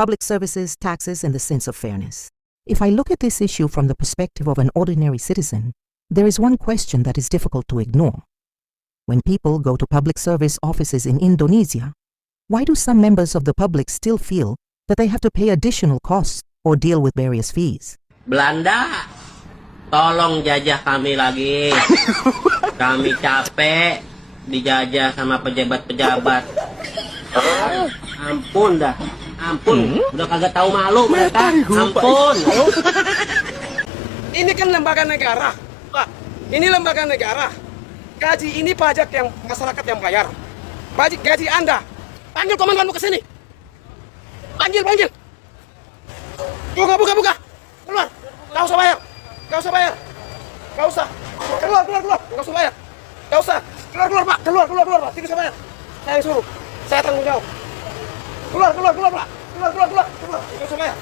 public services, taxes, and the sense of fairness. If I look at this issue from the perspective of an ordinary citizen, there is one question that is difficult to ignore. When people go to public service offices in Indonesia, why do some members of the public still feel that they have to pay additional costs or deal with various fees? Belanda, tolong jajah kami lagi. Kami capek dijajah sama pejabat-pejabat. Ampun dah, ampun. Udah kagak tahu malu mereka. Ampun. Ini kan lembaga negara, Pak. Ini lembaga negara. Gaji ini pajak yang masyarakat yang bayar. Gaji Anda. Panggil komandanmu ke sini. Panggil. Buka. Keluar. Gak usah bayar. Gak usah. Keluar. Gak usah bayar. Gak usah. Keluar, Pak. Keluar, Pak. Tidak usah bayar. Saya yang suruh. Saya tanggung jawab. Keluar, Pak. Keluar. Tidak usah bayar.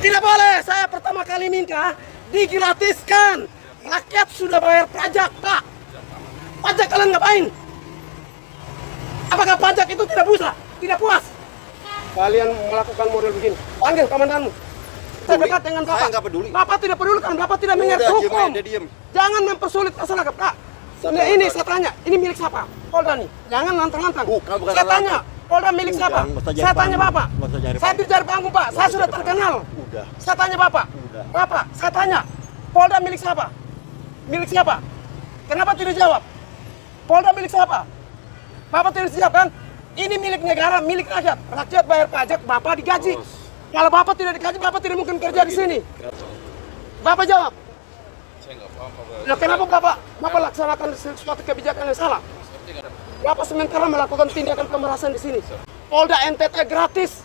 Tidak boleh. Saya pertama kali minta digratiskan. Rakyat sudah bayar pajak, Pak. Pajak kalian ngapain? Apakah pajak itu tidak bisa? Tidak puas? Kalian melakukan model begini. Panggil komandanmu. Saya dekat dengan Bapak. Saya nggak peduli. Bapak tidak peduli kan? Bapak tidak mengerti hukum. Jangan mempersulit masyarakat, Pak. Ini saya tanya, ini milik siapa? Polda nih. Jangan lantang-lantang. Saya tanya, Polda milik siapa? Saya tanya Bapak. Saya tidak panggung, Pak. Saya sudah terkenal. Saya tanya Bapak. Bapak, saya tanya, Polda milik siapa? Milik siapa? Kenapa tidak jawab? Polda milik siapa? Bapak tidak siap kan? Ini milik negara, milik rakyat. Rakyat bayar pajak, Bapak digaji. Kalau Bapak tidak digaji, Bapak tidak mungkin kerja di sini. Bapak jawab. Saya nggak paham. Nah, kenapa Bapak laksanakan sesuatu kebijakan yang salah? Bapak sementara melakukan tindakan pemerasan di sini. Polda NTT gratis.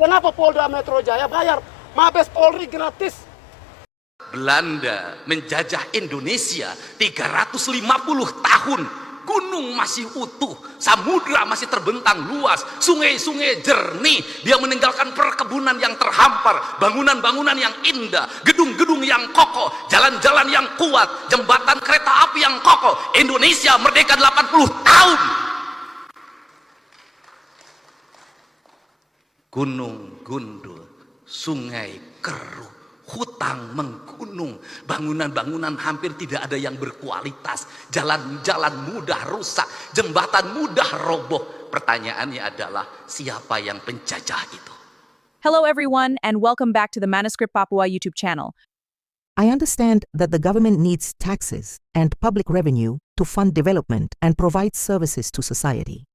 Kenapa Polda Metro Jaya bayar? Mabes Polri gratis. Belanda menjajah Indonesia 350 tahun. Gunung masih utuh, samudra masih terbentang luas, sungai-sungai jernih. Dia meninggalkan perkebunan yang terhampar, bangunan-bangunan yang indah, gedung-gedung yang kokoh, jalan-jalan yang kuat, jembatan kereta api yang kokoh. Indonesia merdeka 80 tahun. Gunung gundul, sungai keruh, hutang menggunung, bangunan-bangunan hampir tidak ada yang berkualitas, jalan-jalan mudah rusak, jembatan mudah roboh. Pertanyaannya adalah, siapa yang penjajah itu? Hello everyone and welcome back to the Manuscript Papua YouTube channel. I understand that the government needs taxes and public revenue to fund development and provide services to society.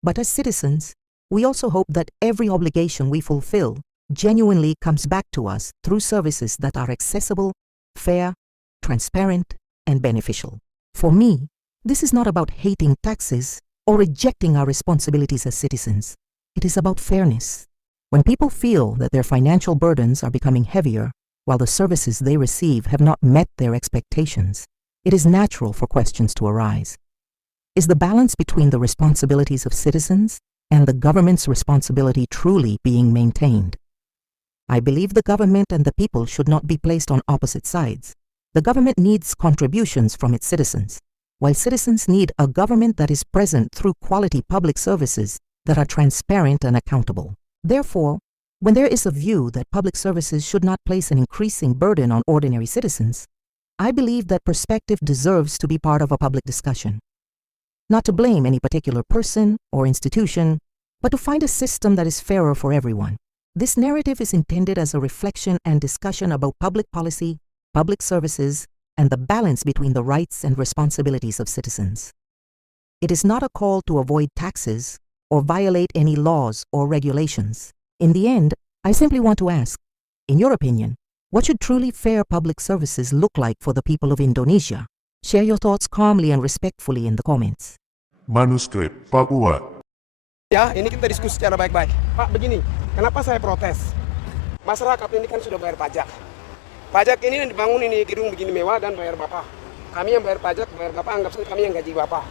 But as citizens, we also hope that every obligation we fulfill genuinely comes back to us through services that are accessible, fair, transparent, and beneficial. For me, this is not about hating taxes or rejecting our responsibilities as citizens. It is about fairness. When people feel that their financial burdens are becoming heavier while the services they receive have not met their expectations, it is natural for questions to arise. Is the balance between the responsibilities of citizens and the government's responsibility truly being maintained? I believe the government and the people should not be placed on opposite sides. The government needs contributions from its citizens, while citizens need a government that is present through quality public services that are transparent and accountable. Therefore, when there is a view that public services should not place an increasing burden on ordinary citizens, I believe that perspective deserves to be part of a public discussion. Not to blame any particular person or institution, but to find a system that is fairer for everyone. This narrative is intended as a reflection and discussion about public policy, public services, and the balance between the rights and responsibilities of citizens. It is not a call to avoid taxes or violate any laws or regulations. In the end, I simply want to ask, in your opinion, what should truly fair public services look like for the people of Indonesia? Share your thoughts calmly and respectfully in the comments. Manuskrip Papua. Ya, ini kita diskusi secara baik-baik. Pak, begini, kenapa saya protes? Masyarakat ini kan sudah bayar pajak. Pajak ini yang dibangun ini gedung begini mewah dan bayar Bapak. Kami yang bayar pajak, bayar Bapak, anggap saja kami yang gaji Bapak.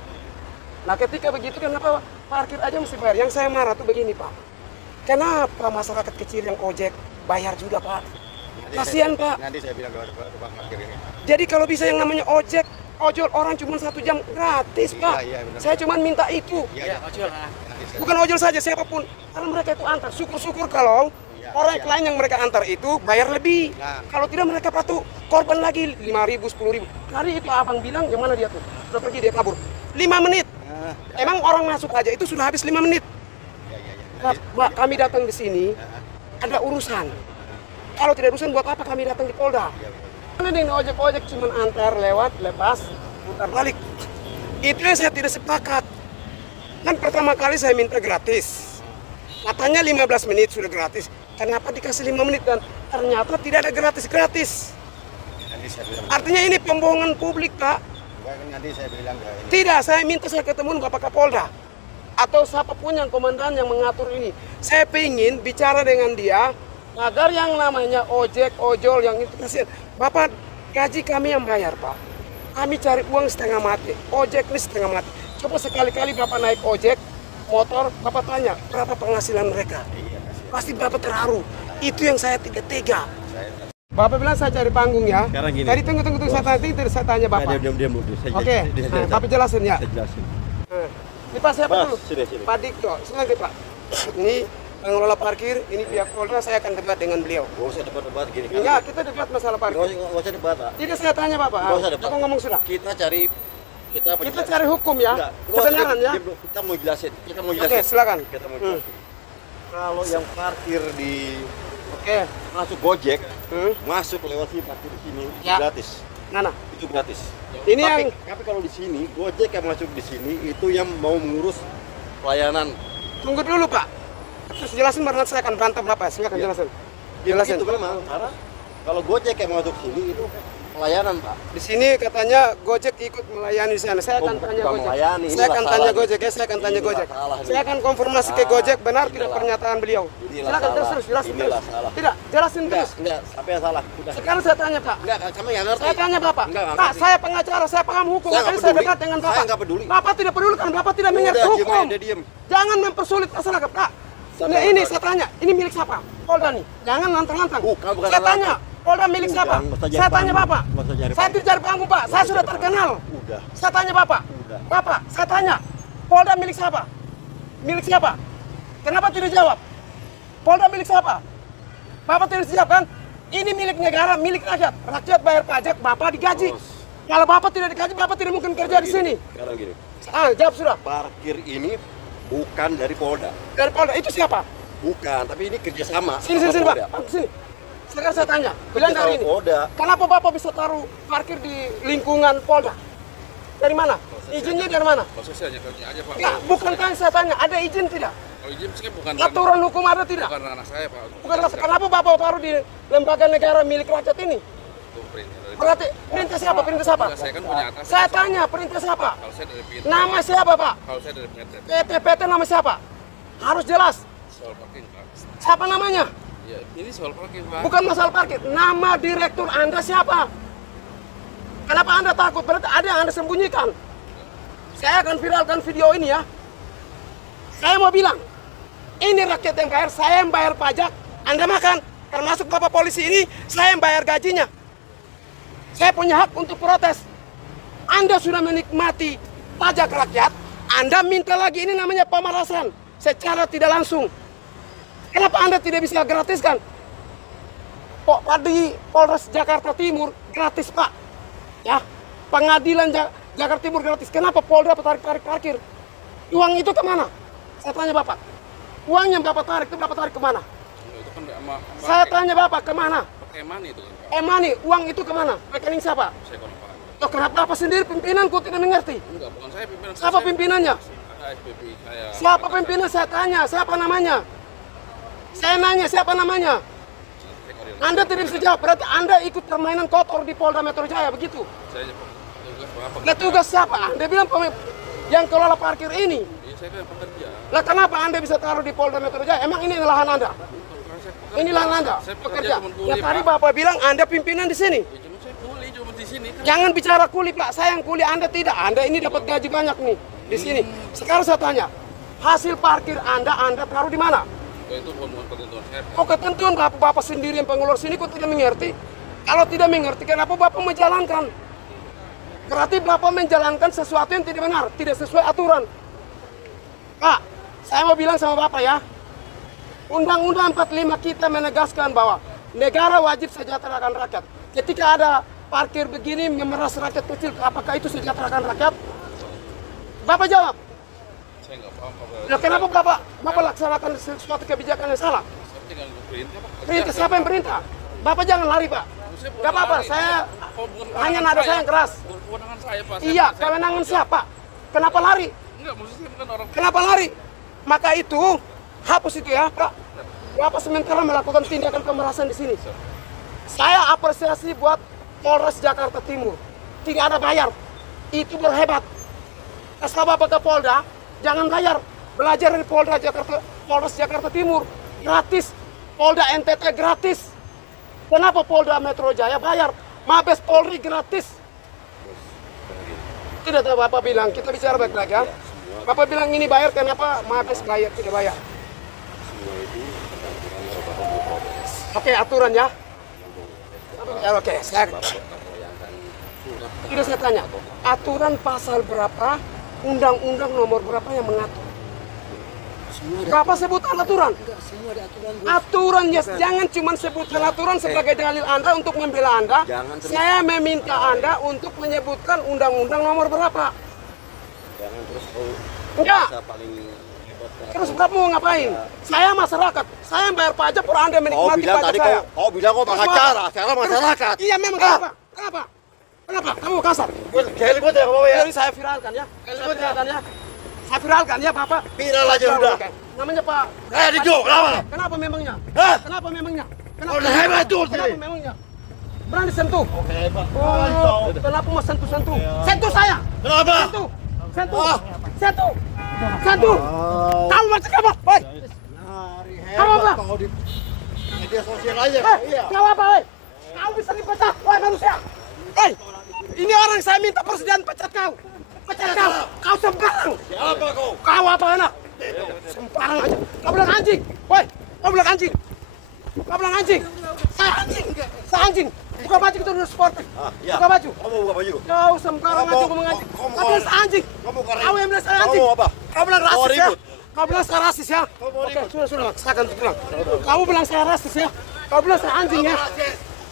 Nah, ketika begitu kenapa parkir aja mesti bayar? Yang saya marah tuh begini, Pak. Kenapa masyarakat kecil yang ojek bayar juga, Pak? Kasihan, Pak. Nanti saya bilang ke Pak parkir ini. Jadi kalau bisa yang namanya ojek ojol orang cuma 1 jam gratis, Pak. Saya cuma minta itu. Bukan ojol saja, siapapun. Karena mereka itu antar. Syukur-syukur kalau orang lain yang mereka antar itu bayar lebih. Kalau tidak mereka patuh korban lagi 5.000, 10.000. Tadi itu abang bilang, yang mana dia tuh? Sudah pergi, dia kabur. 5 menit. Emang orang masuk aja itu sudah habis 5 menit. Pak, kami datang di sini ada urusan. Kalau tidak urusan buat apa kami datang di Polda? Karena dengan ojek-ojek cuma antar lewat, lepas, putar balik. Itu yang saya tidak sepakat. Kan pertama kali saya minta gratis. Katanya 15 menit sudah gratis. Kenapa dikasih 5 menit dan ternyata tidak ada gratis-gratis? Artinya ini pembohongan publik, Pak. Nanti saya bilang Tidak, saya minta saya ketemu Bapak Kapolda. Atau siapapun yang komandan yang mengatur ini. Saya ingin bicara dengan dia agar yang namanya ojek, ojol, yang itu kasihan. Bapak, gaji kami yang bayar, Pak. Kami cari uang setengah mati. Ojek ini setengah mati. Coba sekali-kali Bapak naik ojek, motor, Bapak tanya, berapa penghasilan mereka? Pasti Bapak terharu. Itu yang saya tidak tega. Bapak bilang saya cari panggung ya. Sekarang gini. Tadi tunggu saya tanya Bapak. Diam dulu. Oke, Bapak jelasin ya. Saya jelasin. Ini Pak siapa dulu? Sini. Pak Dikto, silakan Pak. Ini pengelola parkir, ini pihak Polda, saya akan debat dengan beliau. Gak usah debat gini. Enggak, kita debat masalah parkir. Gak usah debat, Pak. Tidak, saya tanya Bapak. Gak usah debat. Aku ngomong sudah. Kita cari Kita cari hukum ya. Kebenaran ya. Kita mau jelasin. Oke, silakan. Kita mau jelasin. Kalau yang parkir di Oke. masuk Gojek, masuk lewat sini parkir di sini Ya. gratis. Mana? Itu gratis. Ini Tapi kalau di sini Gojek yang masuk di sini itu yang mau mengurus pelayanan. tunggu dulu Pak. Terus jelasin baru nanti saya akan bantah Bapak. Silakan jelasin. Jelasin. Itu memang karena kalau Gojek yang masuk sini itu pelayanan, Pak. Di sini katanya Gojek ikut melayani di sana. Saya akan tanya bukan Gojek. melayani, Saya inilah akan tanya salah. Gojek ya, saya akan tanya Inilah Gojek. salah. Saya akan konfirmasi ke Gojek benar tidak pernyataan beliau. Inilah Silakan salah. terus jelasin terus. Inilah salah. Tidak, jelasin terus. Enggak, apa yang salah? Udah. Sekarang saya tanya Pak. Enggak, kami nggak ngerti. Saya tanya Bapak. Enggak Pak, ngerti. saya pengacara, saya paham hukum. Saya Makanya nggak saya peduli. dekat dengan Bapak. Saya nggak peduli. Bapak tidak peduli karena Bapak tidak mengerti Udah, hukum. diem. Jangan mempersulit masyarakat, Pak. Siapa Nah, yang ini tahu? saya tanya, ini milik siapa? Polda nih. Jangan lantang-lantang. Bukan Saya tanya, Polda milik siapa? Nggak usah cari Saya tanya panggung. Bapak. Nggak usah cari Saya tidak cari panggung, Pak. Saya sudah terkenal. Udah. Saya tanya Bapak. Udah. Bapak, saya tanya. Polda milik siapa? Milik siapa? Kenapa tidak jawab? Polda milik siapa? Bapak tidak jawab kan? Ini milik negara, milik rakyat. Rakyat bayar pajak, Bapak digaji. Kalau Bapak tidak digaji, Bapak tidak mungkin kerja di sini. Sekarang gini. Jawab sudah. Parkir ini bukan dari Polda. Dari Polda, itu siapa? Bukan, tapi ini kerjasama. Sini, sama Pak. Polda. Pak, sini. Sekarang saya tanya, bilang dari ini. Polda. Kenapa Bapak bisa taruh parkir di lingkungan Polda? Dari mana? Izinnya dari mana? Prosesnya hanya kami aja Pak. Ya, bukan tanya saya tanya, ada izin tidak? Kalau izin sih bukan Aturan hukum ada tidak? bukan ranah saya Pak. Bukan kenapa Bapak taruh di lembaga negara milik rakyat ini? Itu perintah dari Berarti perintah siapa? Perintah siapa? Enggak, saya kan punya atas. Saya tanya, perintah siapa? Kalau saya dari PT. Nama siapa, Pak? Kalau saya dari PT. PT nama siapa? Harus jelas. Soal parking Pak. Siapa namanya? Ya, ini soal parking Pak. Bukan masalah parkir. Nama direktur Anda siapa? Kenapa Anda takut? Berarti ada yang Anda sembunyikan. Saya akan viralkan video ini ya. Saya mau bilang, ini rakyat yang bayar, saya yang bayar pajak, Anda makan. Termasuk Bapak polisi ini, saya yang bayar gajinya. Saya punya hak untuk protes. Anda sudah menikmati pajak rakyat, Anda minta lagi, ini namanya pemerasan. Secara tidak langsung. Kenapa Anda tidak bisa gratiskan? Kok di Polres Jakarta Timur gratis Pak? Ya, pengadilan Jakarta Timur gratis. Kenapa Polda tarik parkir? Uang itu kemana? Saya tanya Bapak. Uang yang Bapak tarik itu Bapak tarik kemana? Itu kan sama Saya tanya Bapak kemana? pakai money itu kan Pak. Money, uang itu kemana? Rekening siapa? Saya kon Pak. Loh, kenapa Bapak sendiri pimpinanku tidak mengerti? Enggak, bukan saya pimpinan. Siapa Saya- pimpinannya? Ada SPP saya. Siapa pimpinan? Saya tanya, siapa namanya? Saya nanya, siapa namanya? Anda tidak bisa jawab, berarti Anda ikut permainan kotor di Polda Metro Jaya, begitu? Saya tugas apa? Petugas siapa? Anda bilang yang kelola parkir ini. Iya, saya kan pekerja. Lah kenapa Anda bisa taruh di Polda Metro Jaya? Emang ini lahan Anda? Ini lahan Anda? Saya Pekerja. cuma Ya kuli, tadi Pak. Bapak bilang Anda pimpinan di sini. Ya, cuma saya kuli cuma di sini kan. Jangan bicara kuli, Pak. Saya yang kuli, Anda tidak. Anda ini dapat gaji banyak nih di sini. Sekarang saya tanya, hasil parkir Anda taruh di mana? Oh, itu bukan ketentuan saya. Pak. Kok ketentuan Bapak sendiri yang pengelola sini kok tidak mengerti? Kalau tidak mengerti, kenapa Bapak menjalankan? Berarti Bapak menjalankan sesuatu yang tidak benar, tidak sesuai aturan. Pak, saya mau bilang sama Bapak ya. Undang-Undang 45 kita menegaskan bahwa negara wajib sejahterakan rakyat. Ketika ada parkir begini memeras rakyat kecil, apakah itu sejahterakan rakyat? Bapak jawab. Saya nggak paham Pak. Nah, kenapa Bapak laksanakan sesuatu kebijakan yang salah? Saya tinggal perintah Pak. Perintah siapa yang perintah? Bapak jangan lari, Pak. Saya bukan Gak apa-apa, lari. saya Oh, bukan hanya kewenangan nada saya saya. yang keras. Bukan kewenangan saya Pak. Iya, kewenangan siapa? Kenapa lari? Enggak, maksud saya bukan orang. Kenapa lari? Maka itu hapus itu ya, Pak. Bapak sementara melakukan tindakan pemerasan di sini. Saya apresiasi buat Polres Jakarta Timur. Tidak ada bayar. Itu berhebat. Setelah Bapak ke Polda, jangan bayar. Belajar dari Polres Jakarta Timur. Gratis. Polda NTT gratis. Kenapa Polda Metro Jaya bayar? Mabes Polri gratis. Tidak tahu Bapak bilang, kita bicara baik-baik ya. Bapak bilang ini bayar, kenapa Mabes bayar, tidak bayar? Oke, aturan ya. Oke, tidak saya tanya. Aturan pasal berapa, undang-undang nomor berapa yang mengatur? Berapa sebutan aturan? Aturan ya, jangan cuma sebutkan aturan sebagai dalil Anda untuk membela Anda. Saya meminta Anda untuk menyebutkan undang-undang nomor berapa. Jangan terus Enggak. paling Terus Bapak mau ngapain? Saya masyarakat. Saya yang bayar pajak, pura Anda Kau menikmati bilang pajak tadi saya. kau bilang kau pengacara, sekarang masyarakat. Iya memang kenapa? Kenapa? Kenapa? Kamu kasar? Kelibut ya kau ya. Jadi saya viralkan ya. Saya viralkan ya. Saya viralkan ya Bapak. Viral aja udah. Oke. Namanya Pak. Dijo, kenapa? Kenapa memangnya? Hah? Kenapa memangnya? Kenapa? Udah hebat tuh Kenapa sini. memangnya? Berani sentuh? Oke, hebat. Oh, kenapa mau sentuh-sentuh? Sentuh saya! Kenapa? Sentuh! Sentuh! Sentuh! Sentuh! Kamu macam apa? Woi! Kamu apa? Kau di media sosial aja. Iya. Kamu apa, woi? Kamu bisa dipecat, woi manusia! Woi! Ini orang saya minta persediaan pecat kau! Pecat kau! Kau sembarang! Siapa kau? Kau apa anak? Sembarang aja! Kau bilang anjing! Woi! Kau bilang anjing! Kau bilang anjing! Saya anjing! Saya anjing! Buka baju kita dulu sportif! Iya. Buka baju! Kau mau buka baju? Kau sembarang aja ngomong anjing! Kau bilang saya anjing! Kau mau Kau yang bilang saya anjing! Kau mau apa? Kau bilang Kau rasis ya? ribut? Kau bilang saya rasis ya? Oke, sudah, saya akan pulang. Kamu bilang saya rasis ya? Kau bilang saya anjing ya?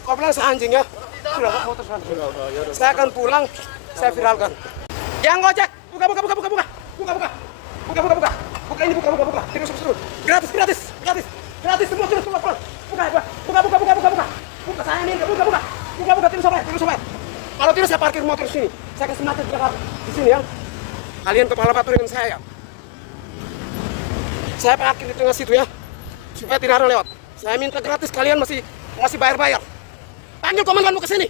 Kau bilang saya anjing ya? Sudah, Pak, motor sana. Saya akan pulang, saya viralkan. Yang gojek, buka. Buka ini, buka. Terus. Gratis semua, terus. Buka. Buka, saya minta, buka. Buka, terus sampai. Kalau tidak saya parkir motor sini. Saya kasih mati di Jakarta. Di sini ya. Kalian kepala batu dengan saya. Saya parkir di tengah situ ya. Supaya tidak ada lewat. Saya minta gratis, kalian masih bayar. Panggil komandanmu ke sini.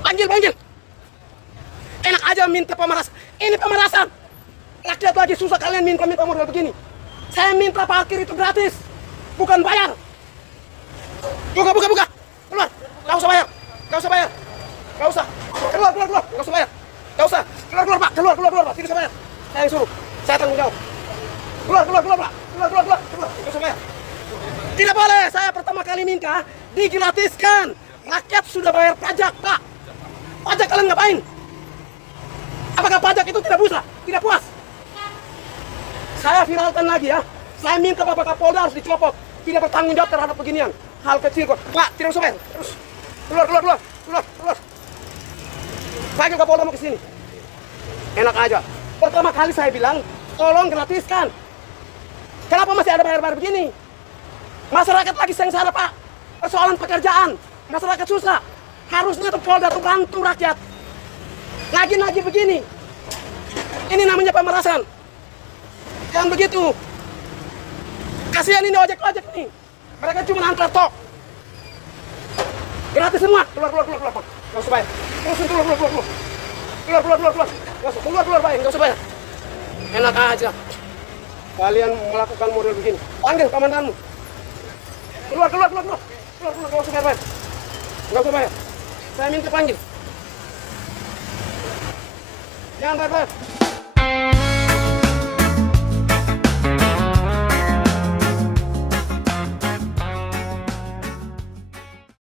Panggil. Enak aja minta pemerasan. Ini pemerasan. Rakyat lagi susah, kalian minta modal begini. Saya minta parkir itu gratis. Bukan bayar. Buka. Keluar. Gak usah bayar. Gak usah. Keluar. Gak usah bayar. Gak usah. Keluar, Pak. Keluar, Pak. Tidak usah bayar. Saya yang suruh. Saya tanggung jawab. Keluar, Pak. Keluar. Gak usah bayar. Tidak boleh. Saya pertama kali minta digratiskan. Rakyat sudah bayar pajak, Pak. Pajak kalian ngapain? Apakah pajak itu tidak puas? Saya viralkan lagi ya. Saya minta Bapak Kapolda harus dicopot. Tidak bertanggung jawab terhadap beginian. Hal kecil kok. Pak, tidak usah bayar. Terus. Keluar. Panggil Kapolda mau ke sini. Enak aja. Pertama kali saya bilang, tolong gratiskan. Kenapa masih ada bayar-bayar begini? Masyarakat lagi sengsara, Pak. Persoalan pekerjaan. Masyarakat susah. Harusnya tuh Polda tuh bantu rakyat. Lagi begini. Ini namanya pemerasan. Yang begitu. Kasihan ini ojek nih. Mereka cuma antar tok. Gratis semua. Keluar. Gak usah bayar. Keluar. Keluar, bayar. Gak usah bayar. Enak aja. Kalian melakukan model begini. Panggil komandanmu. Keluar. Gak usah bayar. Gak usah bayar. Saya minta panggil. Jangan bayar.